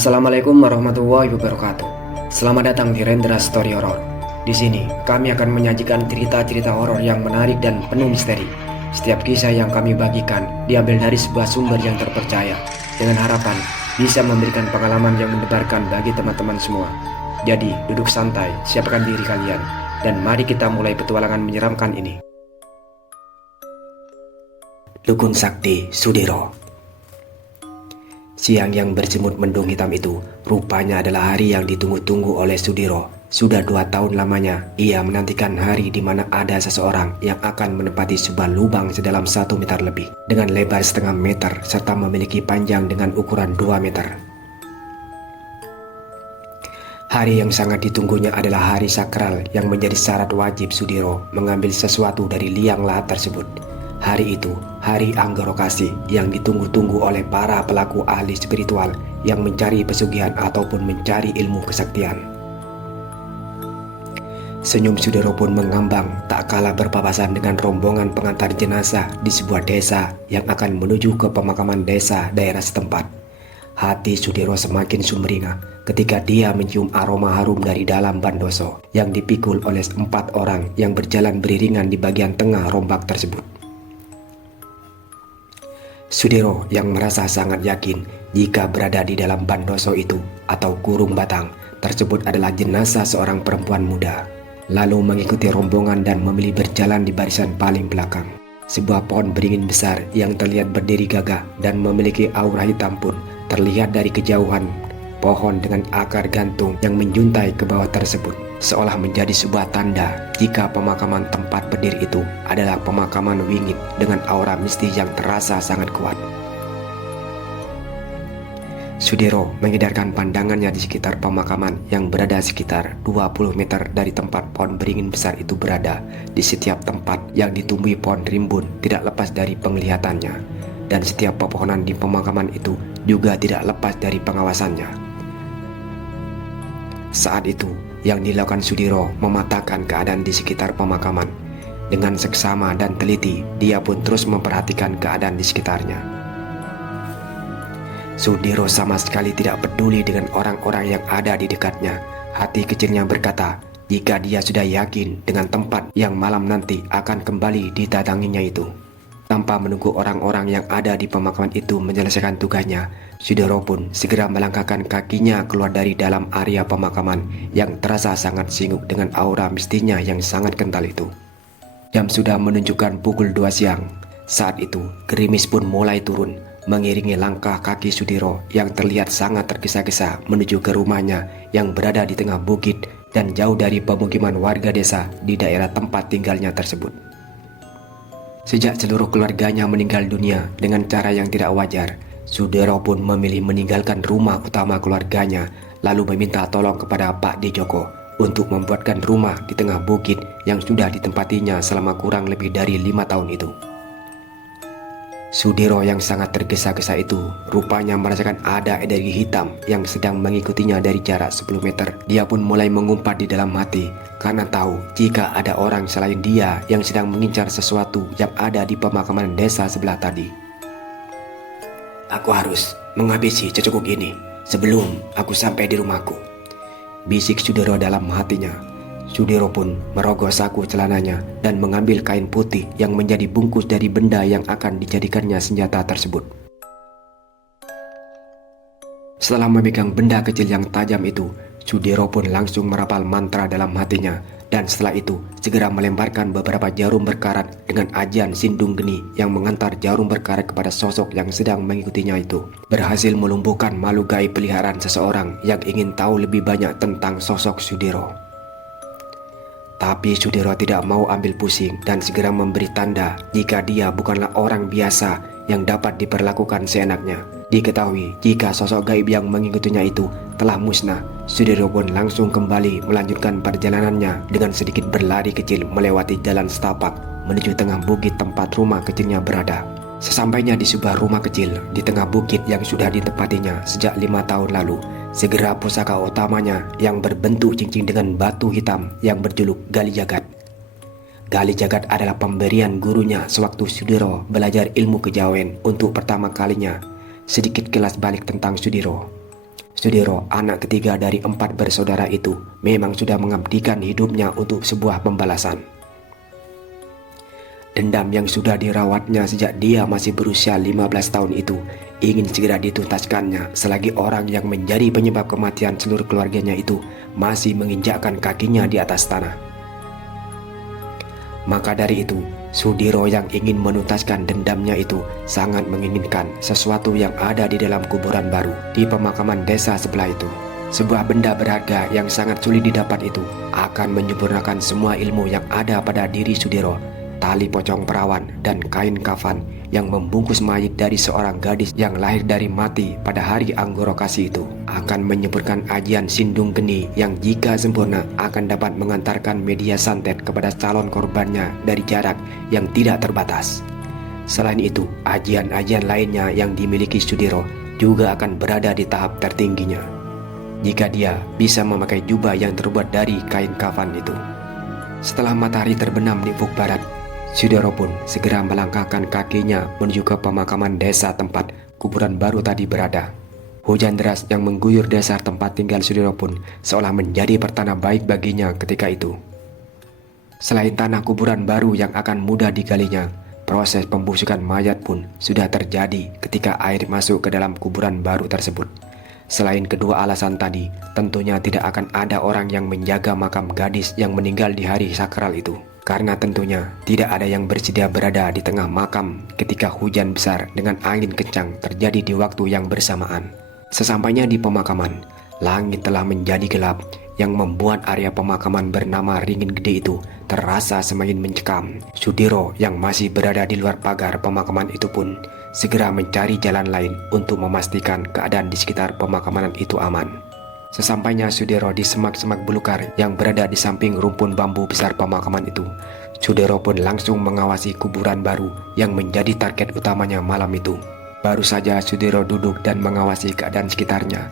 Assalamualaikum warahmatullahi wabarakatuh. Selamat datang di Rendra Story Horror. Di sini kami akan menyajikan cerita-cerita horor yang menarik dan penuh misteri. Setiap kisah yang kami bagikan diambil dari sebuah sumber yang terpercaya, dengan harapan bisa memberikan pengalaman yang mendebarkan bagi teman-teman semua. Jadi duduk santai, siapkan diri kalian, dan mari kita mulai petualangan menyeramkan ini. Dukun Sakti Sudiro. Siang yang bersemut mendung hitam itu rupanya adalah hari yang ditunggu-tunggu oleh Sudiro. Sudah 2 tahun lamanya ia menantikan hari di mana ada seseorang yang akan menempati sebuah lubang sedalam 1 meter lebih dengan lebar setengah meter serta memiliki panjang dengan ukuran 2 meter. Hari yang sangat ditunggunya adalah hari sakral yang menjadi syarat wajib Sudiro mengambil sesuatu dari liang lahat tersebut. Hari itu, hari Anggorokasi yang ditunggu-tunggu oleh para pelaku ahli spiritual yang mencari pesugihan ataupun mencari ilmu kesaktian. Senyum Sudiro pun mengambang tak kalah berpapasan dengan rombongan pengantar jenazah di sebuah desa yang akan menuju ke pemakaman desa daerah setempat. Hati Sudiro semakin sumringah ketika dia mencium aroma harum dari dalam bandoso yang dipikul oleh 4 orang yang berjalan beriringan di bagian tengah rombak tersebut. Sudiro yang merasa sangat yakin jika berada di dalam bandoso itu atau kurung batang tersebut adalah jenazah seorang perempuan muda, lalu mengikuti rombongan dan memilih berjalan di barisan paling belakang. Sebuah pohon beringin besar yang terlihat berdiri gagah dan memiliki aura hitam pun terlihat dari kejauhan. Pohon dengan akar gantung yang menjuntai ke bawah tersebut seolah menjadi sebuah tanda jika pemakaman tempat berdiri itu adalah pemakaman wingit dengan aura mistis yang terasa sangat kuat. Sudiro mengedarkan pandangannya di sekitar pemakaman yang berada sekitar 20 meter dari tempat pohon beringin besar itu berada. Di setiap tempat yang ditumbuhi pohon rimbun tidak lepas dari penglihatannya, dan setiap pepohonan di pemakaman itu juga tidak lepas dari pengawasannya. Saat itu, yang dilakukan Sudiro mematakan keadaan di sekitar pemakaman. Dengan seksama dan teliti, dia pun terus memperhatikan keadaan di sekitarnya. Sudiro sama sekali tidak peduli dengan orang-orang yang ada di dekatnya. Hati kecilnya berkata, jika dia sudah yakin dengan tempat yang malam nanti akan kembali didatanginya itu. Tanpa menunggu orang-orang yang ada di pemakaman itu menyelesaikan tugasnya, Sudiro pun segera melangkahkan kakinya keluar dari dalam area pemakaman yang terasa sangat singuk dengan aura mistisnya yang sangat kental itu. Jam sudah menunjukkan pukul 2 siang. Saat itu, gerimis pun mulai turun, mengiringi langkah kaki Sudiro yang terlihat sangat tergesa-gesa menuju ke rumahnya yang berada di tengah bukit dan jauh dari pemukiman warga desa di daerah tempat tinggalnya tersebut. Sejak seluruh keluarganya meninggal dunia dengan cara yang tidak wajar, Sudiro pun memilih meninggalkan rumah utama keluarganya lalu meminta tolong kepada Pak Dijoko untuk membuatkan rumah di tengah bukit yang sudah ditempatinya selama kurang lebih dari 5 tahun itu. Sudiro yang sangat tergesa-gesa itu rupanya merasakan ada energi hitam yang sedang mengikutinya dari jarak 10 meter. Dia pun mulai mengumpat di dalam hati karena tahu jika ada orang selain dia yang sedang mengincar sesuatu yang ada di pemakaman desa sebelah tadi. Aku harus menghabisi cecunguk ini sebelum aku sampai di rumahku, bisik Sudiro dalam hatinya. Sudiro pun merogoh saku celananya dan mengambil kain putih yang menjadi bungkus dari benda yang akan dijadikannya senjata tersebut. Setelah memegang benda kecil yang tajam itu, Sudiro pun langsung merapal mantra dalam hatinya, dan setelah itu segera melemparkan beberapa jarum berkarat dengan ajian Sindung Geni yang mengantar jarum berkarat kepada sosok yang sedang mengikutinya itu. Berhasil melumpuhkan makhluk gaib peliharaan seseorang yang ingin tahu lebih banyak tentang sosok Sudiro. Tapi Sudiro tidak mau ambil pusing dan segera memberi tanda jika dia bukanlah orang biasa yang dapat diperlakukan seenaknya. Diketahui jika sosok gaib yang mengikutinya itu telah musnah, Sudiro pun langsung kembali melanjutkan perjalanannya dengan sedikit berlari kecil melewati jalan setapak menuju tengah bukit tempat rumah kecilnya berada. Sesampainya di sebuah rumah kecil di tengah bukit yang sudah ditempatinya sejak 5 tahun lalu, segera pusaka utamanya yang berbentuk cincin dengan batu hitam yang berjuluk Gali Jagat. Gali Jagat adalah pemberian gurunya sewaktu Sudiro belajar ilmu kejawen untuk pertama kalinya. Sedikit kilas balik tentang Sudiro. Sudiro, anak ketiga dari 4 bersaudara itu, memang sudah mengabdikan hidupnya untuk sebuah pembalasan. Dendam yang sudah dirawatnya sejak dia masih berusia 15 tahun itu ingin segera dituntaskannya selagi orang yang menjadi penyebab kematian seluruh keluarganya itu masih menginjakkan kakinya di atas tanah. Maka dari itu, Sudiro yang ingin menuntaskan dendamnya itu sangat menginginkan sesuatu yang ada di dalam kuburan baru di pemakaman desa sebelah itu. Sebuah benda berharga yang sangat sulit didapat itu akan menyempurnakan semua ilmu yang ada pada diri Sudiro. Tali pocong perawan dan kain kafan yang membungkus mayit dari seorang gadis yang lahir dari mati pada hari Anggoro Kasi itu akan menyebutkan ajian Sindung Geni yang jika sempurna akan dapat mengantarkan media santet kepada calon korbannya dari jarak yang tidak terbatas. Selain itu, ajian-ajian lainnya yang dimiliki Sudiro juga akan berada di tahap tertingginya jika dia bisa memakai jubah yang terbuat dari kain kafan itu. Setelah matahari terbenam di ufuk barat, Sudiro pun segera melangkahkan kakinya menuju ke pemakaman desa tempat kuburan baru tadi berada. Hujan deras yang mengguyur desa tempat tinggal Sudiro pun seolah menjadi pertanda baik baginya ketika itu. Selain tanah kuburan baru yang akan mudah digalinya, proses pembusukan mayat pun sudah terjadi ketika air masuk ke dalam kuburan baru tersebut. Selain kedua alasan tadi, tentunya tidak akan ada orang yang menjaga makam gadis yang meninggal di hari sakral itu. Karena tentunya tidak ada yang bersedia berada di tengah makam ketika hujan besar dengan angin kencang terjadi di waktu yang bersamaan. Sesampainya di pemakaman, langit telah menjadi gelap yang membuat area pemakaman bernama Ringin Gede itu terasa semakin mencekam. Sudiro yang masih berada di luar pagar pemakaman itu pun segera mencari jalan lain untuk memastikan keadaan di sekitar pemakaman itu aman. Sesampainya Sudiro di semak-semak belukar yang berada di samping rumpun bambu besar pemakaman itu, Sudiro pun langsung mengawasi kuburan baru yang menjadi target utamanya malam itu. Baru saja Sudiro duduk dan mengawasi keadaan sekitarnya,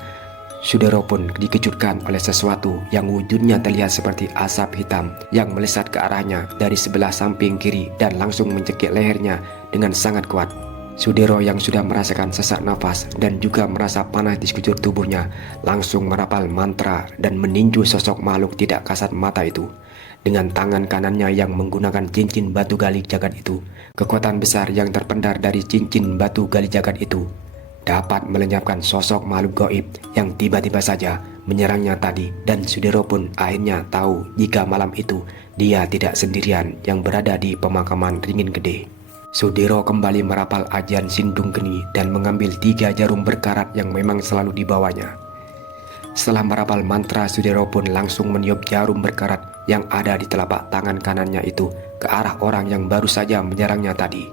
Sudiro pun dikejutkan oleh sesuatu yang wujudnya terlihat seperti asap hitam yang melesat ke arahnya dari sebelah samping kiri dan langsung mencekik lehernya dengan sangat kuat. Sudiro yang sudah merasakan sesak nafas dan juga merasa panas di sekujur tubuhnya langsung merapal mantra dan meninju sosok makhluk tidak kasat mata itu. Dengan tangan kanannya yang menggunakan cincin batu gali jagat itu, kekuatan besar yang terpendar dari cincin batu gali jagat itu dapat melenyapkan sosok makhluk gaib yang tiba-tiba saja menyerangnya tadi, dan Sudiro pun akhirnya tahu jika malam itu dia tidak sendirian yang berada di pemakaman Ringin Gede. Sudiro kembali merapal ajian Sindung Geni dan mengambil 3 jarum berkarat yang memang selalu dibawanya. Setelah merapal mantra, Sudiro pun langsung meniup jarum berkarat yang ada di telapak tangan kanannya itu ke arah orang yang baru saja menyerangnya tadi.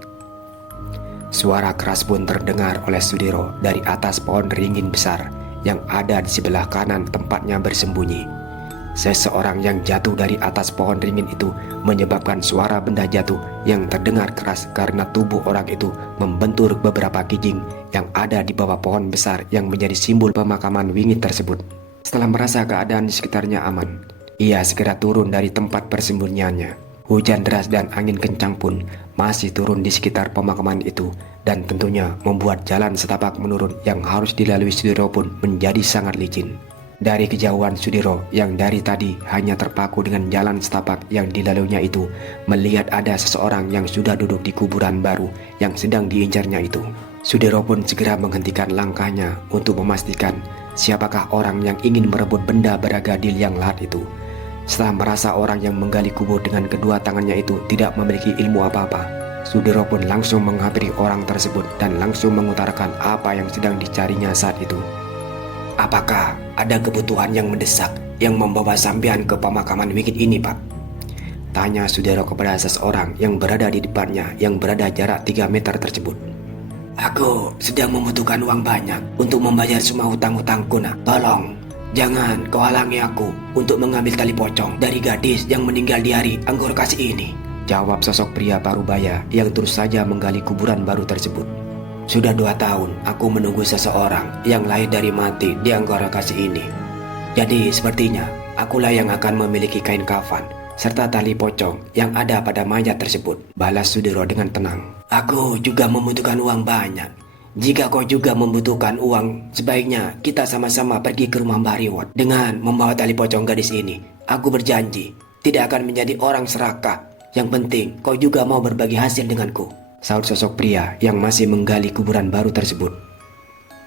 Suara keras pun terdengar oleh Sudiro dari atas pohon ringin besar yang ada di sebelah kanan tempatnya bersembunyi. Seseorang yang jatuh dari atas pohon ringin itu menyebabkan suara benda jatuh yang terdengar keras karena tubuh orang itu membentur beberapa kijing yang ada di bawah pohon besar yang menjadi simbol pemakaman wingit tersebut. Setelah merasa keadaan di sekitarnya aman, ia segera turun dari tempat persembunyiannya. Hujan deras dan angin kencang pun masih turun di sekitar pemakaman itu dan tentunya membuat jalan setapak menurun yang harus dilalui Sudiro pun menjadi sangat licin. Dari kejauhan Sudiro yang dari tadi hanya terpaku dengan jalan setapak yang dilaluinya itu melihat ada seseorang yang sudah duduk di kuburan baru yang sedang diincarnya itu. Sudiro pun segera menghentikan langkahnya untuk memastikan siapakah orang yang ingin merebut benda berharga di liang lahat itu. Setelah merasa orang yang menggali kubur dengan kedua tangannya itu tidak memiliki ilmu apa-apa, Sudiro pun langsung menghampiri orang tersebut dan langsung mengutarakan apa yang sedang dicarinya saat itu. "Apakah ada kebutuhan yang mendesak yang membawa sampean ke pemakaman wingit ini, Pak?" tanya Sudiro kepada seseorang yang berada di depannya yang berada jarak 3 meter tersebut. "Aku sedang membutuhkan uang banyak untuk membayar semua hutang-hutangku, nak. Tolong, jangan kau halangi aku untuk mengambil tali pocong dari gadis yang meninggal di hari Anggoro Kasi ini," jawab sosok pria parubaya yang terus saja menggali kuburan baru tersebut. "Sudah 2 tahun aku menunggu seseorang yang lahir dari mati di Anggoro Kasi ini. Jadi sepertinya akulah yang akan memiliki kain kafan serta tali pocong yang ada pada mayat tersebut," balas Sudiro dengan tenang. "Aku juga membutuhkan uang banyak. Jika kau juga membutuhkan uang, sebaiknya kita sama-sama pergi ke rumah Mbah Riwot. Dengan membawa tali pocong gadis ini, aku berjanji tidak akan menjadi orang serakah. Yang penting kau juga mau berbagi hasil denganku, sahut sosok pria yang masih menggali kuburan baru tersebut.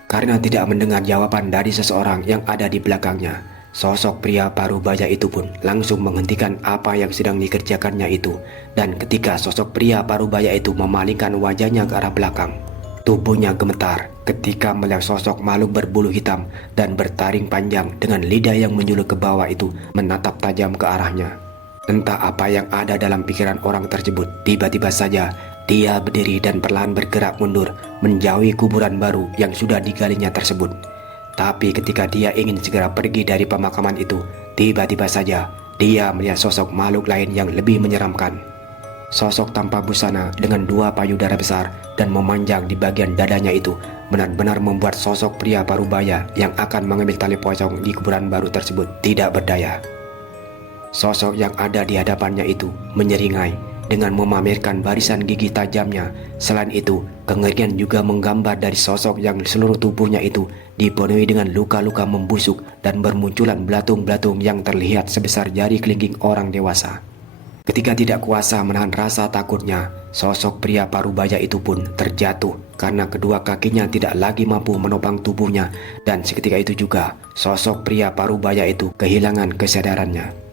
Karena tidak mendengar jawaban dari seseorang yang ada di belakangnya, sosok pria parubaya itu pun langsung menghentikan apa yang sedang dikerjakannya itu. Dan ketika sosok pria parubaya itu memalingkan wajahnya ke arah belakang, tubuhnya gemetar ketika melihat sosok makhluk berbulu hitam dan bertaring panjang dengan lidah yang menjulur ke bawah itu menatap tajam ke arahnya. Entah apa yang ada dalam pikiran orang tersebut, tiba-tiba saja dia berdiri dan perlahan bergerak mundur menjauhi kuburan baru yang sudah digalinya tersebut. Tapi ketika dia ingin segera pergi dari pemakaman itu, tiba-tiba saja dia melihat sosok makhluk lain yang lebih menyeramkan. Sosok tanpa busana dengan dua payudara besar dan memanjang di bagian dadanya itu benar-benar membuat sosok pria parubaya yang akan mengambil tali pocong di kuburan baru tersebut tidak berdaya. Sosok yang ada di hadapannya itu menyeringai dengan memamerkan barisan gigi tajamnya. Selain itu, kengerian juga menggambar dari sosok yang seluruh tubuhnya itu dipenuhi dengan luka-luka membusuk dan bermunculan belatung-belatung yang terlihat sebesar jari kelingking orang dewasa. Ketika tidak kuasa menahan rasa takutnya, sosok pria parubaya itu pun terjatuh karena kedua kakinya tidak lagi mampu menopang tubuhnya, dan seketika itu juga sosok pria parubaya itu kehilangan kesadarannya.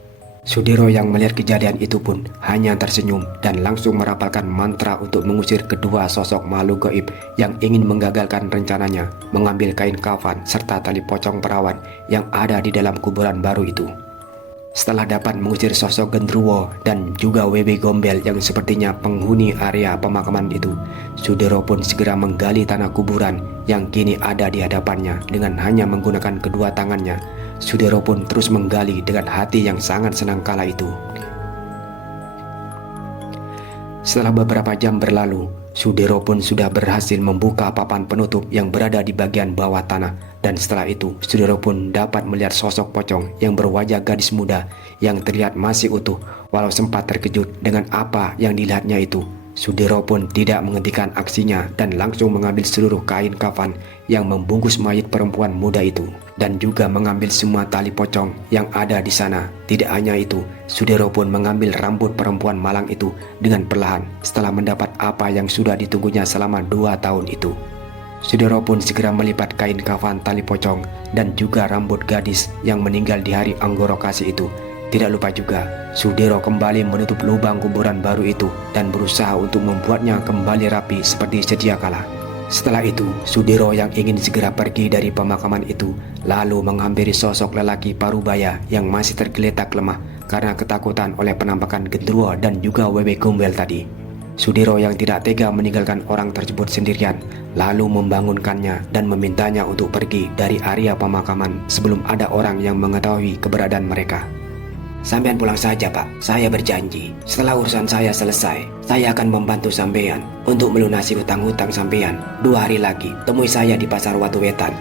Sudiro yang melihat kejadian itu pun hanya tersenyum dan langsung merapalkan mantra untuk mengusir kedua sosok makhluk gaib yang ingin menggagalkan rencananya mengambil kain kafan serta tali pocong perawan yang ada di dalam kuburan baru itu. Setelah dapat mengusir sosok Gendruwo dan juga WB Gombel yang sepertinya penghuni area pemakaman itu, Sudiro pun segera menggali tanah kuburan yang kini ada di hadapannya dengan hanya menggunakan kedua tangannya. Sudiro pun terus menggali dengan hati yang sangat senang kala itu. Setelah beberapa jam berlalu, Sudiro pun sudah berhasil membuka papan penutup yang berada di bagian bawah tanah. Dan setelah itu, Sudiro pun dapat melihat sosok pocong yang berwajah gadis muda yang terlihat masih utuh. Walau sempat terkejut dengan apa yang dilihatnya itu, Sudiro pun tidak menghentikan aksinya dan langsung mengambil seluruh kain kafan yang membungkus mayat perempuan muda itu dan juga mengambil semua tali pocong yang ada di sana. Tidak hanya itu, Sudiro pun mengambil rambut perempuan malang itu dengan perlahan setelah mendapat apa yang sudah ditunggunya selama 2 tahun itu. Sudiro pun segera melipat kain kafan tali pocong dan juga rambut gadis yang meninggal di hari Anggorokasi itu. Tidak lupa juga, Sudiro kembali menutup lubang kuburan baru itu dan berusaha untuk membuatnya kembali rapi seperti sedia kala. Setelah itu, Sudiro yang ingin segera pergi dari pemakaman itu lalu menghampiri sosok lelaki parubaya yang masih tergeletak lemah karena ketakutan oleh penampakan Gendruwo dan juga WB Gombel tadi. Sudiro yang tidak tega meninggalkan orang tersebut sendirian lalu membangunkannya dan memintanya untuk pergi dari area pemakaman sebelum ada orang yang mengetahui keberadaan mereka. Sampean pulang saja, Pak. Saya berjanji, setelah urusan saya selesai, saya akan membantu sampean untuk melunasi hutang-hutang sampean. 2 hari lagi, temui saya di Pasar Watu Wetan,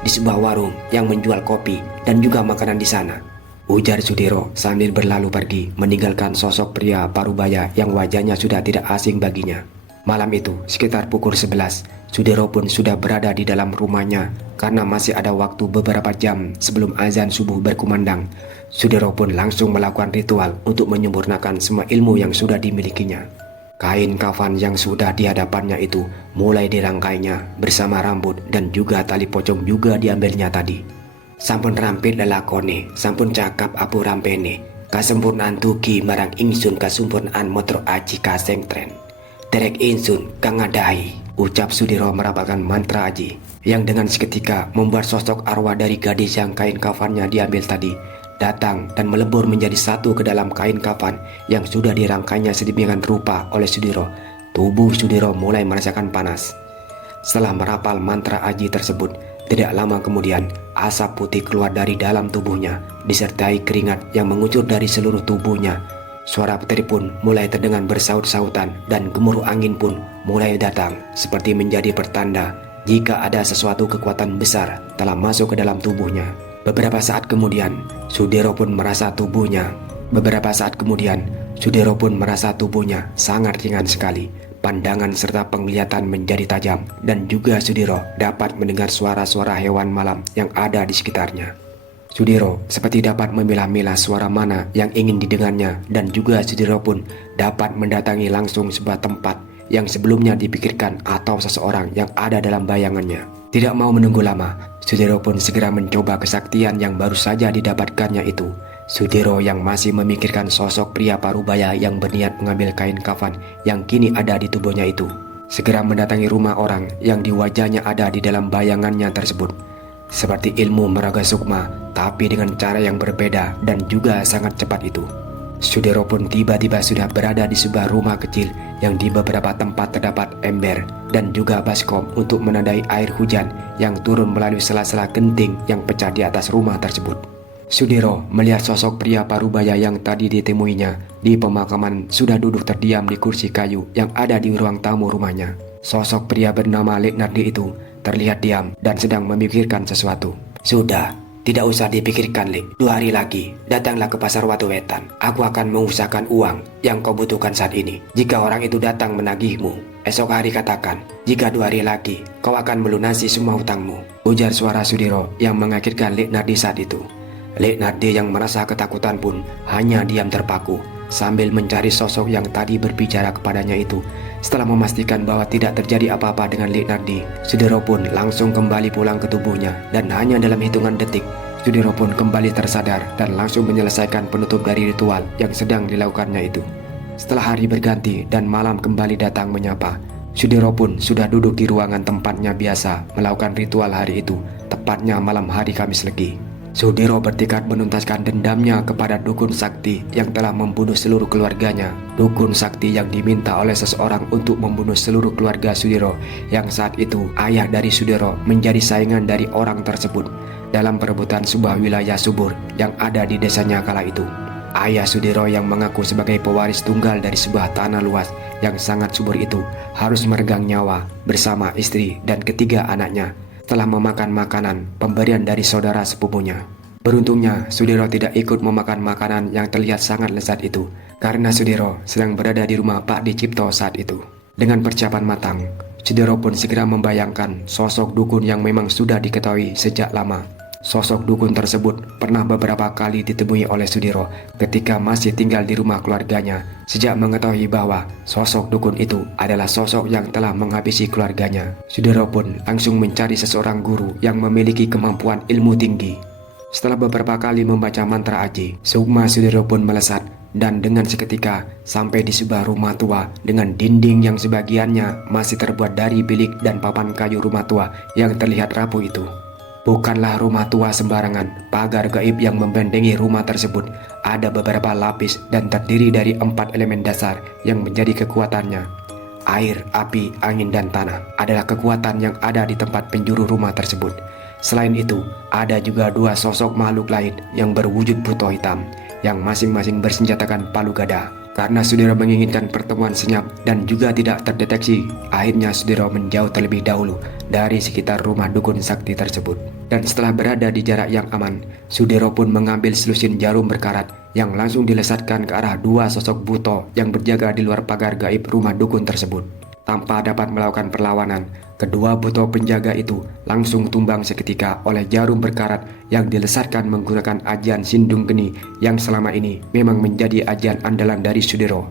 di sebuah warung yang menjual kopi dan juga makanan di sana, ujar Sudiro sambil berlalu pergi meninggalkan sosok pria parubaya yang wajahnya sudah tidak asing baginya. Malam itu, sekitar pukul 11, Sudiro pun sudah berada di dalam rumahnya karena masih ada waktu beberapa jam sebelum azan subuh berkumandang. Sudiro pun langsung melakukan ritual untuk menyempurnakan semua ilmu yang sudah dimilikinya. Kain kafan yang sudah di hadapannya itu mulai dirangkainya bersama rambut dan juga tali pocong juga diambilnya tadi. Sampun rampit lelakone, sampun cakap apu rampene, kasempurnaan tugi marang ingsun kasempurnaan motro aji kaseng tren. Derek insun kang ngadahi, ucap Sudiro merapalkan mantra aji yang dengan seketika membuat sosok arwah dari gadis yang kain kafannya diambil tadi datang dan melebur menjadi satu ke dalam kain kafan yang sudah dirangkainya sedemikian rupa oleh Sudiro. Tubuh Sudiro mulai merasakan panas. Setelah merapal mantra aji tersebut, tidak lama kemudian asap putih keluar dari dalam tubuhnya disertai keringat yang mengucur dari seluruh tubuhnya. Suara petir pun mulai terdengar bersaut-sautan dan gemuruh angin pun mulai datang seperti menjadi pertanda jika ada sesuatu kekuatan besar telah masuk ke dalam tubuhnya. Beberapa saat kemudian, Sudiro pun merasa tubuhnya sangat ringan sekali. Pandangan serta penglihatan menjadi tajam dan juga Sudiro dapat mendengar suara-suara hewan malam yang ada di sekitarnya. Sudiro seperti dapat memilah-milah suara mana yang ingin didengarnya dan juga Sudiro pun dapat mendatangi langsung sebuah tempat yang sebelumnya dipikirkan atau seseorang yang ada dalam bayangannya. Tidak mau menunggu lama, Sudiro pun segera mencoba kesaktian yang baru saja didapatkannya itu. Sudiro yang masih memikirkan sosok pria parubaya yang berniat mengambil kain kafan yang kini ada di tubuhnya itu, segera mendatangi rumah orang yang di wajahnya ada di dalam bayangannya tersebut. Seperti ilmu meraga sukma, tapi dengan cara yang berbeda dan juga sangat cepat itu. Sudiro pun tiba-tiba sudah berada di sebuah rumah kecil yang di beberapa tempat terdapat ember dan juga baskom untuk menandai air hujan yang turun melalui sela-sela genting yang pecah di atas rumah tersebut. Sudiro melihat sosok pria parubaya yang tadi ditemuinya di pemakaman sudah duduk terdiam di kursi kayu yang ada di ruang tamu rumahnya. Sosok pria bernama Legnardi itu terlihat diam dan sedang memikirkan sesuatu. Sudah, tidak usah dipikirkan, Lek. 2 hari lagi, datanglah ke pasar Watu Wetan. Aku akan mengusahakan uang yang kau butuhkan saat ini. Jika orang itu datang menagihmu, esok hari katakan, jika 2 hari lagi, kau akan melunasi semua hutangmu. Ujar suara Sudiro yang mengagetkan Legnardi saat itu. Legnardi yang merasa ketakutan pun hanya diam terpaku sambil mencari sosok yang tadi berbicara kepadanya itu. Setelah memastikan bahwa tidak terjadi apa-apa dengan Legnardi, Sudiro pun langsung kembali pulang ke tubuhnya dan hanya dalam hitungan detik, Sudiro pun kembali tersadar dan langsung menyelesaikan penutup dari ritual yang sedang dilakukannya itu. Setelah hari berganti dan malam kembali datang menyapa, Sudiro pun sudah duduk di ruangan tempatnya biasa melakukan ritual hari itu, tepatnya malam hari Kamis Legi. Sudiro bertekad menuntaskan dendamnya kepada dukun sakti yang telah membunuh seluruh keluarganya. Dukun sakti yang diminta oleh seseorang untuk membunuh seluruh keluarga Sudiro, yang saat itu ayah dari Sudiro menjadi saingan dari orang tersebut dalam perebutan sebuah wilayah subur yang ada di desanya kala itu. Ayah Sudiro yang mengaku sebagai pewaris tunggal dari sebuah tanah luas yang sangat subur itu harus meregang nyawa bersama istri dan ketiga anaknya telah memakan makanan pemberian dari saudara sepupunya. Beruntungnya Sudiro tidak ikut memakan makanan yang terlihat sangat lezat itu, karena Sudiro sedang berada di rumah Pak Dicipto saat itu. Dengan persiapan matang, Sudiro pun segera membayangkan sosok dukun yang memang sudah diketahui sejak lama. Sosok dukun tersebut pernah beberapa kali ditemui oleh Sudiro ketika masih tinggal di rumah keluarganya. Sejak mengetahui bahwa sosok dukun itu adalah sosok yang telah menghabisi keluarganya, Sudiro pun langsung mencari seseorang guru yang memiliki kemampuan ilmu tinggi. Setelah beberapa kali membaca mantra aji, sukma Sudiro pun melesat dan dengan seketika sampai di sebuah rumah tua dengan dinding yang sebagiannya masih terbuat dari bilik dan papan kayu rumah tua yang terlihat rapuh itu. Bukanlah rumah tua sembarangan, pagar gaib yang membentengi rumah tersebut ada beberapa lapis dan terdiri dari 4 elemen dasar yang menjadi kekuatannya. Air, api, angin, dan tanah adalah kekuatan yang ada di tempat penjuru rumah tersebut. Selain itu, ada juga 2 sosok makhluk lain yang berwujud buto hitam yang masing-masing bersenjatakan palu gada. Karena Sudiro menginginkan pertemuan senyap dan juga tidak terdeteksi, akhirnya Sudiro menjauh terlebih dahulu dari sekitar rumah dukun sakti tersebut. Dan setelah berada di jarak yang aman, Sudiro pun mengambil selusin jarum berkarat yang langsung dilesatkan ke arah 2 sosok buto yang berjaga di luar pagar gaib rumah dukun tersebut. Tanpa dapat melakukan perlawanan, kedua buto penjaga itu langsung tumbang seketika oleh jarum berkarat yang dilesatkan menggunakan ajian Sindung Geni yang selama ini memang menjadi ajian andalan dari Sudiro.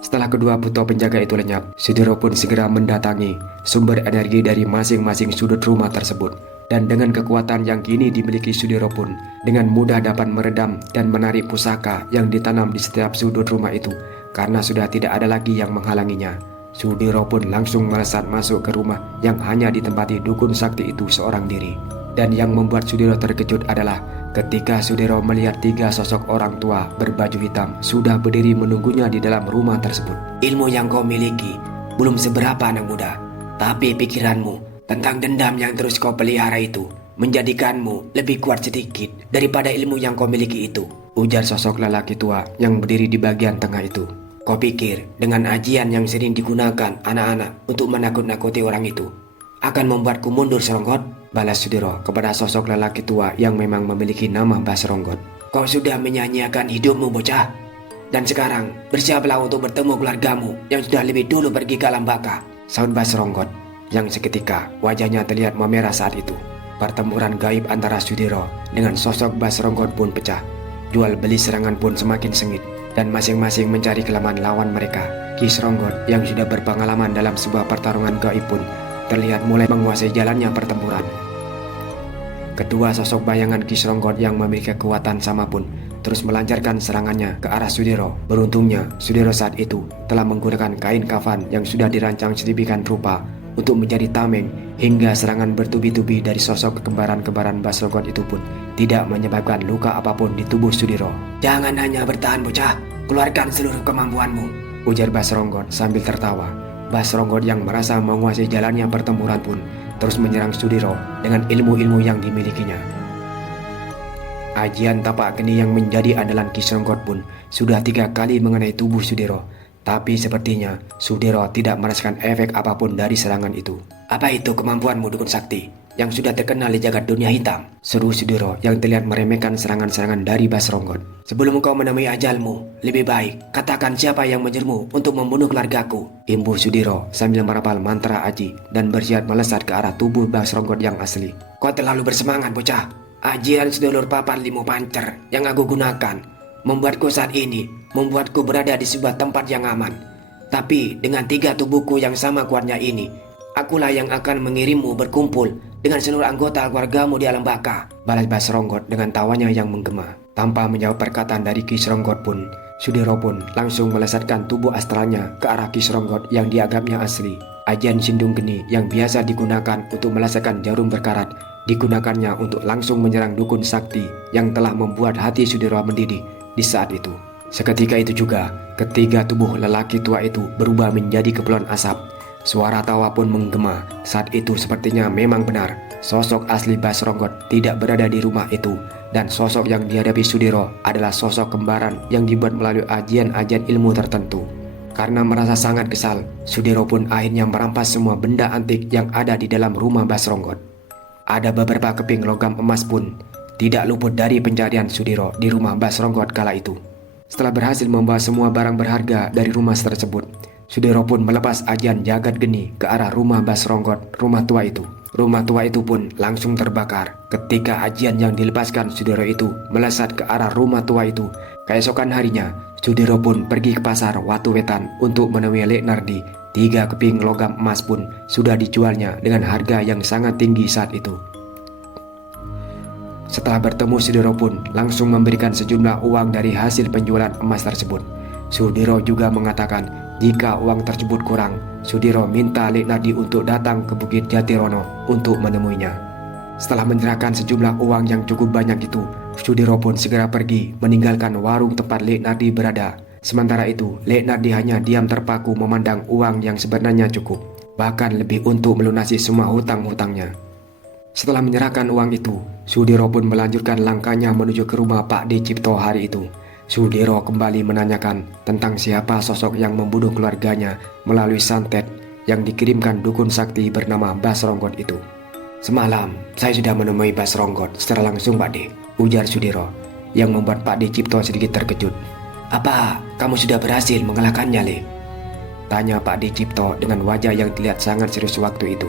Setelah kedua buto penjaga itu lenyap, Sudiro pun segera mendatangi sumber energi dari masing-masing sudut rumah tersebut. Dan dengan kekuatan yang kini dimiliki Sudiro pun dengan mudah dapat meredam dan menarik pusaka yang ditanam di setiap sudut rumah itu, karena sudah tidak ada lagi yang menghalanginya. Sudiro pun langsung melesat masuk ke rumah yang hanya ditempati dukun sakti itu seorang diri. Dan yang membuat Sudiro terkejut adalah ketika Sudiro melihat 3 sosok orang tua berbaju hitam sudah berdiri menunggunya di dalam rumah tersebut. Ilmu yang kau miliki belum seberapa, anak muda, tapi pikiranmu tentang dendam yang terus kau pelihara itu menjadikanmu lebih kuat sedikit daripada ilmu yang kau miliki itu, ujar sosok lelaki tua yang berdiri di bagian tengah itu. Kau pikir dengan ajian yang sering digunakan anak-anak untuk menakut-nakuti orang itu akan membuatku mundur, Seronggot? Balas Sudiro kepada sosok lelaki tua yang memang memiliki nama Basronggot. Kau sudah menyanyiakan hidupmu, bocah. Dan sekarang bersiaplah untuk bertemu keluargamu yang sudah lebih dulu pergi ke alam baka. Saud Basronggot yang seketika wajahnya terlihat memerah saat itu. Pertempuran gaib antara Sudiro dengan sosok Basronggot pun pecah. Jual beli serangan pun semakin sengit dan masing-masing mencari kelemahan lawan mereka. Ki Sronggot yang sudah berpengalaman dalam sebuah pertarungan gaib pun terlihat mulai menguasai jalannya pertempuran. Kedua sosok bayangan Ki Sronggot yang memiliki kekuatan sama pun terus melancarkan serangannya ke arah Sudiro. Beruntungnya, Sudiro saat itu telah menggunakan kain kafan yang sudah dirancang sedemikian rupa untuk menjadi tameng, hingga serangan bertubi-tubi dari sosok kembaran-kembaran Basronggot itu pun tidak menyebabkan luka apapun di tubuh Sudiro. "Jangan hanya bertahan bocah, keluarkan seluruh kemampuanmu," ujar Basronggot sambil tertawa. Basronggot yang merasa menguasai jalannya pertempuran pun terus menyerang Sudiro dengan ilmu-ilmu yang dimilikinya. Ajian tapak geni yang menjadi andalan Ki Sronggot pun sudah 3 kali mengenai tubuh Sudiro, tapi sepertinya Sudiro tidak merasakan efek apapun dari serangan itu. "Apa itu kemampuanmu, dukun sakti, yang sudah terkenal di jagat dunia hitam?" seru Sudiro yang terlihat meremehkan serangan-serangan dari Basronggot. "Sebelum kau menemui ajalmu, lebih baik katakan siapa yang menyerumu untuk membunuh keluargaku," imbuh Sudiro sambil merapal mantra aji dan bersiap melesat ke arah tubuh Basronggot yang asli. "Kau terlalu bersemangat bocah. Ajian sedulur papan limo pancer yang aku gunakan membuatku saat ini membuatku berada di sebuah tempat yang aman. Tapi dengan 3 tubuhku yang sama kuatnya ini, akulah yang akan mengirimmu berkumpul dengan seluruh anggota keluargamu di alam baka," balas Basronggot dengan tawanya yang menggema. Tanpa menjawab perkataan dari Ki Sronggot pun, Sudiro pun langsung melesatkan tubuh astralnya ke arah Ki Sronggot yang dianggapnya asli. Ajian Sindung Geni yang biasa digunakan untuk melesatkan jarum berkarat digunakannya untuk langsung menyerang dukun sakti yang telah membuat hati Sudiro mendidih di saat itu. Seketika itu juga, ketiga tubuh lelaki tua itu berubah menjadi kepulauan asap. Suara tawa pun menggema. Saat itu sepertinya memang benar, sosok asli Basronggot tidak berada di rumah itu, dan sosok yang dihadapi Sudiro adalah sosok kembaran yang dibuat melalui ajian-ajian ilmu tertentu. Karena merasa sangat kesal, Sudiro pun akhirnya merampas semua benda antik yang ada di dalam rumah Basronggot. Ada beberapa keping logam emas pun tidak luput dari pencarian Sudiro di rumah Basronggot kala itu. Setelah berhasil membawa semua barang berharga dari rumah tersebut, Sudiro pun melepas ajian jagat geni ke arah rumah Basronggot, rumah tua itu. Rumah tua itu pun langsung terbakar ketika ajian yang dilepaskan Sudiro itu melesat ke arah rumah tua itu. Keesokan harinya, Sudiro pun pergi ke pasar Watu Wetan untuk menemui Lek Nardi. 3 keping logam emas pun sudah dijualnya dengan harga yang sangat tinggi saat itu. Setelah bertemu, Sudiro pun langsung memberikan sejumlah uang dari hasil penjualan emas tersebut. Sudiro juga mengatakan jika uang tersebut kurang, Sudiro minta Lek Nardi untuk datang ke Bukit Jatirono untuk menemuinya. Setelah menyerahkan sejumlah uang yang cukup banyak itu, Sudiro pun segera pergi meninggalkan warung tempat Lek Nardi berada. Sementara itu, Lek Nardi hanya diam terpaku memandang uang yang sebenarnya cukup, bahkan lebih untuk melunasi semua hutang-hutangnya. Setelah menyerahkan uang itu, Sudiro pun melanjutkan langkahnya menuju ke rumah Pak D. Cipto hari itu. Sudiro kembali menanyakan tentang siapa sosok yang membunuh keluarganya melalui santet yang dikirimkan dukun sakti bernama Basronggot itu. "Semalam, saya sudah menemui Basronggot secara langsung, Pak D," ujar Sudiro, yang membuat Pak D. Cipto sedikit terkejut. "Apa kamu sudah berhasil mengalahkannya, Le?" tanya Pak D. Cipto dengan wajah yang terlihat sangat serius waktu itu.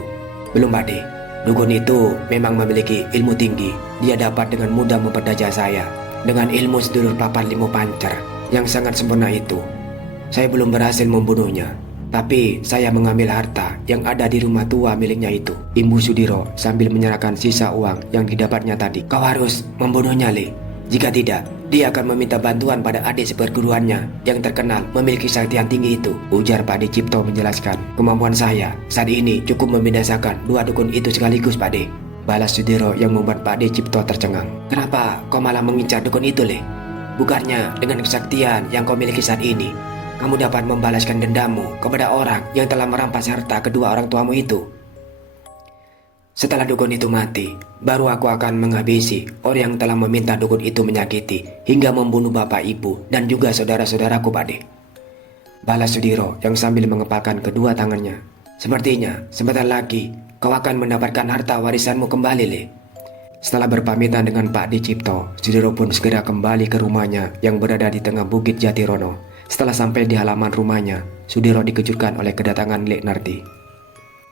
"Belum, Pak D. Dukun itu memang memiliki ilmu tinggi. Dia dapat dengan mudah memperdaya saya dengan ilmu sedulur papan limo pancer yang sangat sempurna itu. Saya belum berhasil membunuhnya, tapi saya mengambil harta yang ada di rumah tua miliknya itu," imbuh Sudiro sambil menyerahkan sisa uang yang didapatnya tadi. "Kau harus membunuhnya, Le. Jika tidak, dia akan meminta bantuan pada adik seperguruannya yang terkenal memiliki kesaktian tinggi itu," ujar Pak D. Cipto menjelaskan. "Kemampuan saya saat ini cukup membinasakan 2 dukun itu sekaligus, Pak D," balas Sudiro yang membuat Pak D. Cipto tercengang. "Kenapa kau malah mengincar dukun itu, Le? Bukannya dengan kesaktian yang kau miliki saat ini, kamu dapat membalaskan dendammu kepada orang yang telah merampas harta kedua orang tuamu itu? Setelah dukun itu mati, baru aku akan menghabisi orang yang telah meminta dukun itu menyakiti hingga membunuh bapak ibu dan juga saudara-saudaraku, Pak D," balas Sudiro yang sambil mengepalkan kedua tangannya. "Sepertinya sebentar lagi kau akan mendapatkan harta warisanmu kembali, Le." Setelah berpamitan dengan Pak D Cipto, Sudiro pun segera kembali ke rumahnya yang berada di tengah Bukit Jatirono. Setelah sampai di halaman rumahnya, Sudiro dikejutkan oleh kedatangan Lek Nardi,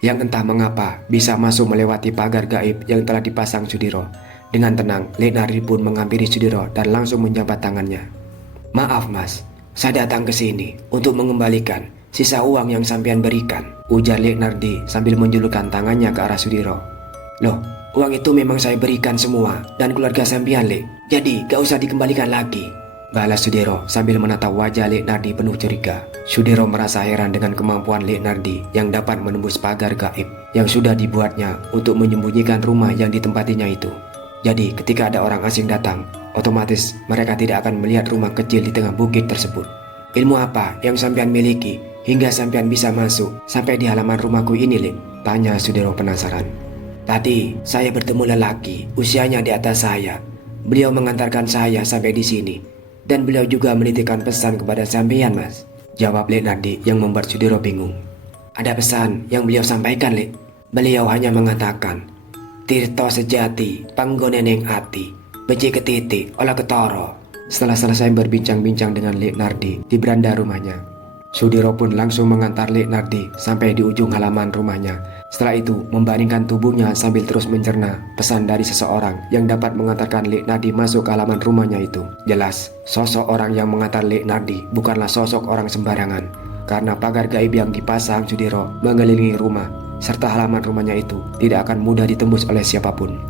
yang entah mengapa bisa masuk melewati pagar gaib yang telah dipasang Sudiro. Dengan tenang, Lek Nardi pun menghampiri Sudiro dan langsung menjabat tangannya. "Maaf mas, saya datang ke sini untuk mengembalikan sisa uang yang sampean berikan," ujar Lek Nardi sambil menjulurkan tangannya ke arah Sudiro. "Loh, uang itu memang saya berikan semua dan keluarga sampean, Lek. Jadi gak usah dikembalikan lagi," balas Sudiro sambil menatap wajah Lek Nardi penuh curiga. Sudiro merasa heran dengan kemampuan Lek Nardi yang dapat menembus pagar gaib yang sudah dibuatnya untuk menyembunyikan rumah yang ditempatinya itu. Jadi ketika ada orang asing datang, otomatis mereka tidak akan melihat rumah kecil di tengah bukit tersebut. "Ilmu apa yang sampean miliki hingga sampean bisa masuk sampai di halaman rumahku ini, Lek?" tanya Sudiro penasaran. "Tadi saya bertemu lelaki usianya di atas saya. Beliau mengantarkan saya sampai di sini dan beliau juga menitipkan pesan kepada sampean, Mas," jawab Lek Nardi yang membuat Sudiro bingung. "Ada pesan yang beliau sampaikan, Lek? Beliau hanya mengatakan, Tirto sejati, panggone neng ati, beci ketiti, olah ketoro." Setelah selesai berbincang-bincang dengan Lek Nardi di beranda rumahnya, Sudiro pun langsung mengantar Lek Nardi sampai di ujung halaman rumahnya. Setelah itu membaringkan tubuhnya sambil terus mencerna pesan dari seseorang yang dapat mengantarkan Lek Nardi masuk ke halaman rumahnya itu. Jelas, sosok orang yang mengantar Lek Nardi bukanlah sosok orang sembarangan, karena pagar gaib yang dipasang Sudiro mengelilingi rumah serta halaman rumahnya itu tidak akan mudah ditembus oleh siapapun.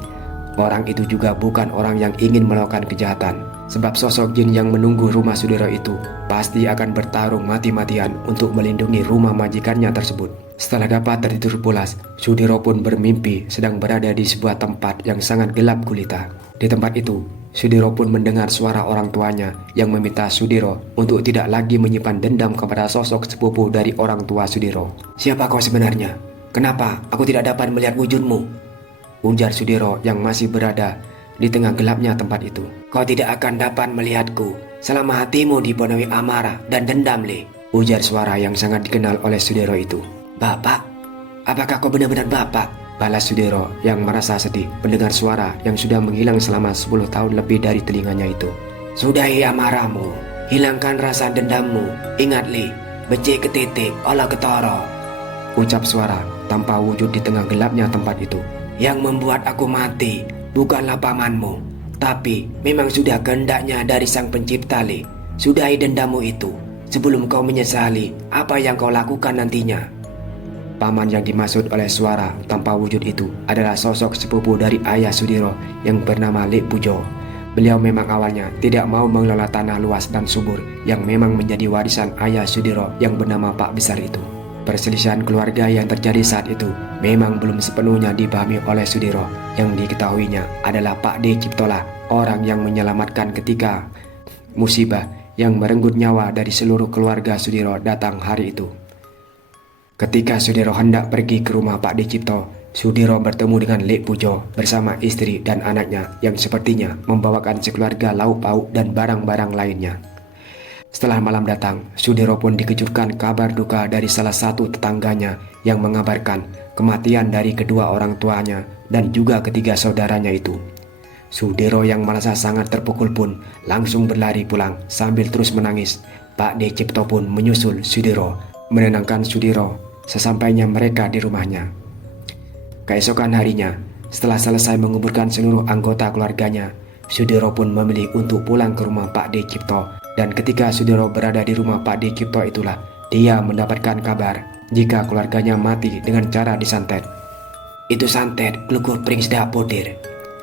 Orang itu juga bukan orang yang ingin melakukan kejahatan, sebab sosok jin yang menunggu rumah Sudiro itu pasti akan bertarung mati-matian untuk melindungi rumah majikannya tersebut. Setelah dapat tertidur pulas, Sudiro pun bermimpi sedang berada di sebuah tempat yang sangat gelap gulita. Di tempat itu, Sudiro pun mendengar suara orang tuanya yang meminta Sudiro untuk tidak lagi menyimpan dendam kepada sosok sepupu dari orang tua Sudiro. "Siapa kau sebenarnya? Kenapa aku tidak dapat melihat wujudmu?" ujar Sudiro yang masih berada di tengah gelapnya tempat itu. "Kau tidak akan dapat melihatku selama hatimu dipenuhi amarah dan dendam, Le," ujar suara yang sangat dikenal oleh Sudiro itu. "Bapak? Apakah kau benar-benar bapak?" balas Sudiro yang merasa sedih mendengar suara yang sudah menghilang selama 10 tahun lebih dari telinganya itu. "Sudahi amarahmu, hilangkan rasa dendammu. Ingat, Le, becik ketitik, olah ketoro," ucap suara tanpa wujud di tengah gelapnya tempat itu. "Yang membuat aku mati bukanlah pamanmu, tapi memang sudah kehendaknya dari sang pencipta, Le. Sudahi dendammu itu sebelum kau menyesali apa yang kau lakukan nantinya." Paman yang dimaksud oleh suara tanpa wujud itu adalah sosok sepupu dari ayah Sudiro yang bernama Lek Pujo. Beliau memang awalnya tidak mau mengelola tanah luas dan subur yang memang menjadi warisan ayah Sudiro yang bernama Pak Besar itu. Perselisihan keluarga yang terjadi saat itu memang belum sepenuhnya dipahami oleh Sudiro. Yang diketahuinya adalah Pak D Ciptolah, orang yang menyelamatkan ketika musibah yang merenggut nyawa dari seluruh keluarga Sudiro datang hari itu. Ketika Sudiro hendak pergi ke rumah Pak D Cipto, Sudiro bertemu dengan Lek Pujo bersama istri dan anaknya yang sepertinya membawakan sekeluarga lauk pauk dan barang-barang lainnya. Setelah malam datang, Sudiro pun dikejutkan kabar duka dari salah satu tetangganya yang mengabarkan kematian dari kedua orang tuanya dan juga ketiga saudaranya itu. Sudiro yang merasa sangat terpukul pun langsung berlari pulang sambil terus menangis. Pak D Cipto pun menyusul Sudiro, menenangkan Sudiro sesampainya mereka di rumahnya. Keesokan harinya, setelah selesai menguburkan seluruh anggota keluarganya, Sudiro pun memilih untuk pulang ke rumah Pak D Cipto. Dan ketika Sudiro berada di rumah Pak D Cipto itulah dia mendapatkan kabar jika keluarganya mati dengan cara disantet. "Itu santet glugur pring sedapodir.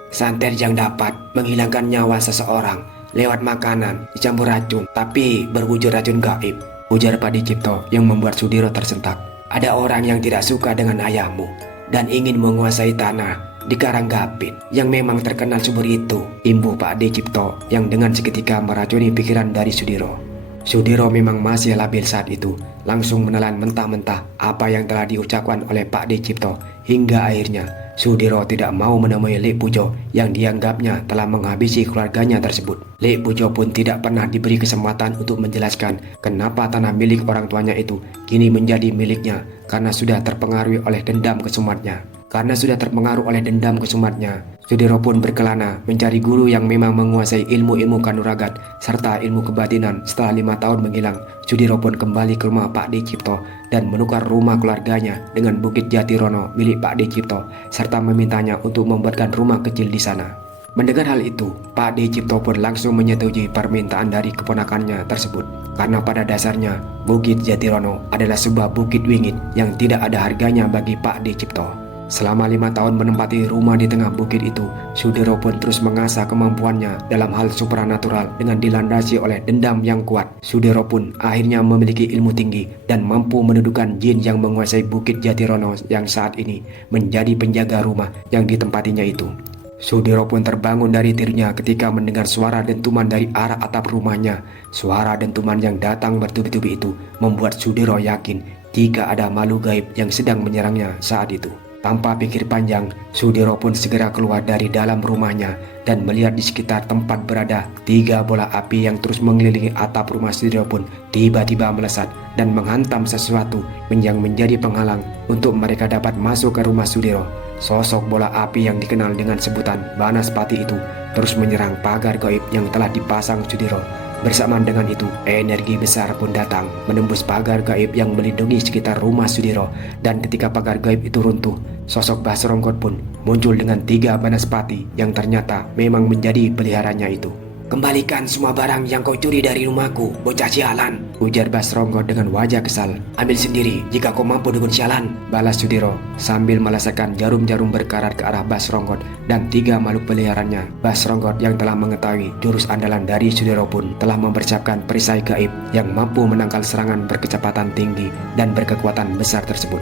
Santet yang dapat menghilangkan nyawa seseorang lewat makanan dicampur racun tapi berwujud racun gaib," ujar Pak D Cipto yang membuat Sudiro tersentak. "Ada orang yang tidak suka dengan ayahmu dan ingin menguasai tanah di Karanggapit yang memang terkenal subur itu," imbuh Pak D Cipto yang dengan seketika meracuni pikiran dari Sudiro. Sudiro memang masih labil saat itu, langsung menelan mentah-mentah apa yang telah diucapkan oleh Pak D Cipto hingga akhirnya Sudiro tidak mau menemui Lek Pujo yang dianggapnya telah menghabisi keluarganya tersebut. Lek Pujo pun tidak pernah diberi kesempatan untuk menjelaskan kenapa tanah milik orang tuanya itu kini menjadi miliknya karena sudah terpengaruhi oleh dendam kesumatnya. Karena sudah terpengaruh oleh dendam kesumatnya, Sudiro pun berkelana mencari guru yang memang menguasai ilmu-ilmu kanuragan serta ilmu kebatinan. Setelah 5 tahun menghilang, Sudiro pun kembali ke rumah Pak D. Cipto dan menukar rumah keluarganya dengan Bukit Jatirono milik Pak D. Cipto serta memintanya untuk membuatkan rumah kecil di sana. Mendengar hal itu, Pak D. Cipto pun langsung menyetujui permintaan dari keponakannya tersebut. Karena pada dasarnya, Bukit Jatirono adalah sebuah bukit wingit yang tidak ada harganya bagi Pak D. Cipto. Selama 5 tahun menempati rumah di tengah bukit itu, Sudiro pun terus mengasah kemampuannya dalam hal supranatural dengan dilandasi oleh dendam yang kuat. Sudiro pun akhirnya memiliki ilmu tinggi dan mampu mendudukan jin yang menguasai Bukit Jatirono yang saat ini menjadi penjaga rumah yang ditempatinya itu. Sudiro pun terbangun dari tidurnya ketika mendengar suara dentuman dari arah atap rumahnya. Suara dentuman yang datang bertubi-tubi itu membuat Sudiro yakin jika ada makhluk gaib yang sedang menyerangnya saat itu. Tanpa pikir panjang, Sudiro pun segera keluar dari dalam rumahnya dan melihat di sekitar tempat berada 3 bola api yang terus mengelilingi atap rumah Sudiro pun tiba-tiba melesat dan menghantam sesuatu yang menjadi penghalang untuk mereka dapat masuk ke rumah Sudiro. Sosok bola api yang dikenal dengan sebutan Banaspati itu terus menyerang pagar gaib yang telah dipasang Sudiro. Bersamaan dengan itu, energi besar pun datang menembus pagar gaib yang melindungi sekitar rumah Sudiro. Dan ketika pagar gaib itu runtuh, sosok Basronggot pun muncul dengan 3 banaspati yang ternyata memang menjadi peliharanya itu. "Kembalikan semua barang yang kau curi dari rumahku, bocah sialan," ujar Basronggot dengan wajah kesal. "Ambil sendiri jika kau mampu dukun sialan," balas Sudiro sambil melesatkan jarum-jarum berkarat ke arah Basronggot dan 3 makhluk peliharaannya. Basronggot yang telah mengetahui jurus andalan dari Sudiro pun telah mempersiapkan perisai gaib yang mampu menangkal serangan berkecepatan tinggi dan berkekuatan besar tersebut.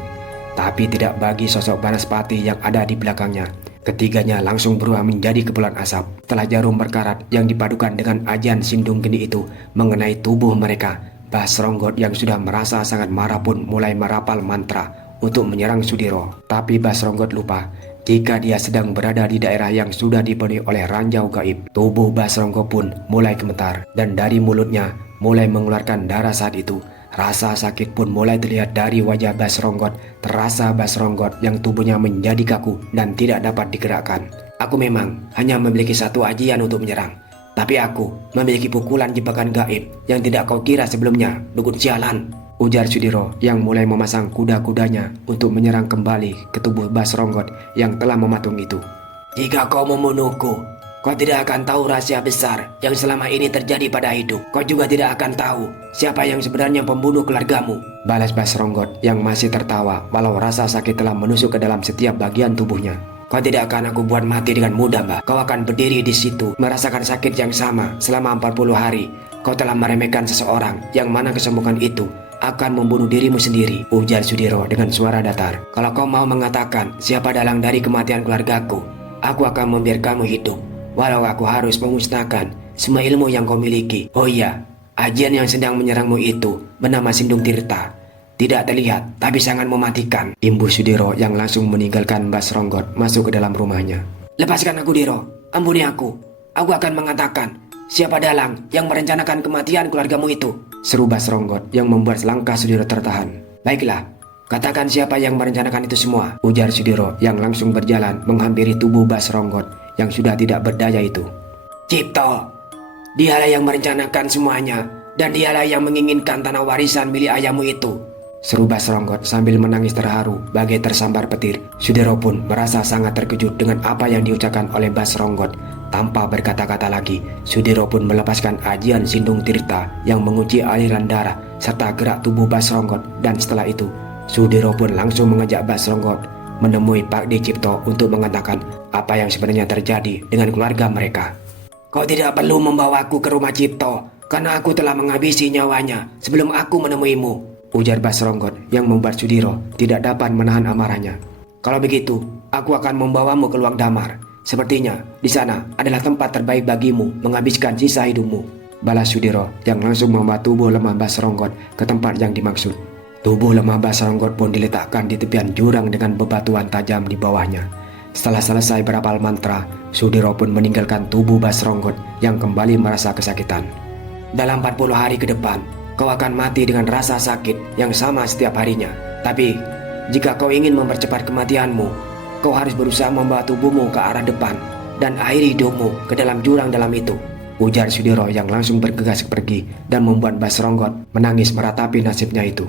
Tapi tidak bagi sosok Banaspati yang ada di belakangnya. Ketiganya langsung berubah menjadi kepulan asap setelah jarum berkarat yang dipadukan dengan ajian Sindung Geni itu mengenai tubuh mereka. Basronggot yang sudah merasa sangat marah pun mulai merapal mantra untuk menyerang Sudiro. Tapi Basronggot lupa jika dia sedang berada di daerah yang sudah dipenuhi oleh ranjau gaib. Tubuh Basronggot pun mulai gemetar dan dari mulutnya mulai mengeluarkan darah saat itu. Rasa sakit pun mulai terlihat dari wajah Basronggot. Terasa Basronggot yang tubuhnya menjadi kaku dan tidak dapat digerakkan. "Aku memang hanya memiliki satu ajian untuk menyerang, tapi aku memiliki pukulan jebakan gaib yang tidak kau kira sebelumnya, dukun sialan," ujar Sudiro yang mulai memasang kuda-kudanya untuk menyerang kembali ke tubuh Basronggot yang telah mematung itu. "Jika kau membunuhku, kau tidak akan tahu rahasia besar yang selama ini terjadi pada hidup. Kau juga tidak akan tahu siapa yang sebenarnya pembunuh keluargamu," balas Basronggot yang masih tertawa walau rasa sakit telah menusuk ke dalam setiap bagian tubuhnya. "Kau tidak akan aku buat mati dengan mudah, Mbak. Kau akan berdiri di situ merasakan sakit yang sama selama 40 hari. Kau telah meremehkan seseorang yang mana kesombongan itu akan membunuh dirimu sendiri," ujar Sudiro dengan suara datar. "Kalau kau mau mengatakan siapa dalang dari kematian keluargaku, aku akan membiarkanmu hidup. Walau aku harus memusnahkan semua ilmu yang kau miliki. Oh iya, ajian yang sedang menyerangmu itu bernama Sindung Tirta. Tidak terlihat, tapi sangat mematikan," imbus Sudiro yang langsung meninggalkan Basronggot masuk ke dalam rumahnya. "Lepaskan aku, Diro. Ampuni aku. Aku akan mengatakan siapa dalang yang merencanakan kematian keluargamu itu," seru Basronggot yang membuat langkah Sudiro tertahan. "Baiklah, katakan siapa yang merencanakan itu semua," ujar Sudiro yang langsung berjalan menghampiri tubuh Basronggot yang sudah tidak berdaya itu. "Cipto, dialah yang merencanakan semuanya dan dialah yang menginginkan tanah warisan milik ayahmu itu," seru Basronggot sambil menangis terharu bagai tersambar petir. Sudiro pun merasa sangat terkejut dengan apa yang diucapkan oleh Basronggot. Tanpa berkata-kata lagi, Sudiro pun melepaskan ajian Sindung Tirta yang mengunci aliran darah serta gerak tubuh Basronggot. Dan setelah itu, Sudiro pun langsung mengajak Basronggot menemui Pak D. Cipto untuk mengatakan apa yang sebenarnya terjadi dengan keluarga mereka. "Kau tidak perlu membawaku ke rumah Cipto, karena aku telah menghabisi nyawanya sebelum aku menemuimu," ujar Basronggot yang membuat Sudiro tidak dapat menahan amarahnya. "Kalau begitu, aku akan membawamu ke Luang Damar. Sepertinya di sana adalah tempat terbaik bagimu menghabiskan sisa hidupmu," balas Sudiro yang langsung membawa tubuh lemah Basronggot ke tempat yang dimaksud. Tubuh lemah Basronggot pun diletakkan di tepian jurang dengan bebatuan tajam di bawahnya. Setelah selesai berapal mantra, Sudiro pun meninggalkan tubuh Basronggot yang kembali merasa kesakitan. "Dalam 40 hari ke depan, kau akan mati dengan rasa sakit yang sama setiap harinya. Tapi, jika kau ingin mempercepat kematianmu, kau harus berusaha membawa tubuhmu ke arah depan dan akhiri hidupmu ke dalam jurang dalam itu, ujar Sudiro yang langsung bergegas pergi dan membuat Basronggot menangis meratapi nasibnya itu.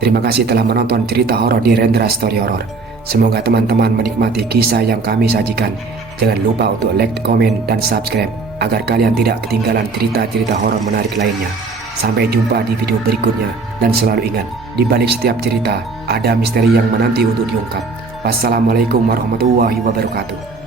Terima kasih telah menonton cerita horor di Rendra Story Horror. Semoga teman-teman menikmati kisah yang kami sajikan. Jangan lupa untuk like, komen, dan subscribe agar kalian tidak ketinggalan cerita-cerita horor menarik lainnya. Sampai jumpa di video berikutnya, dan selalu ingat, di balik setiap cerita ada misteri yang menanti untuk diungkap. Wassalamualaikum warahmatullahi wabarakatuh.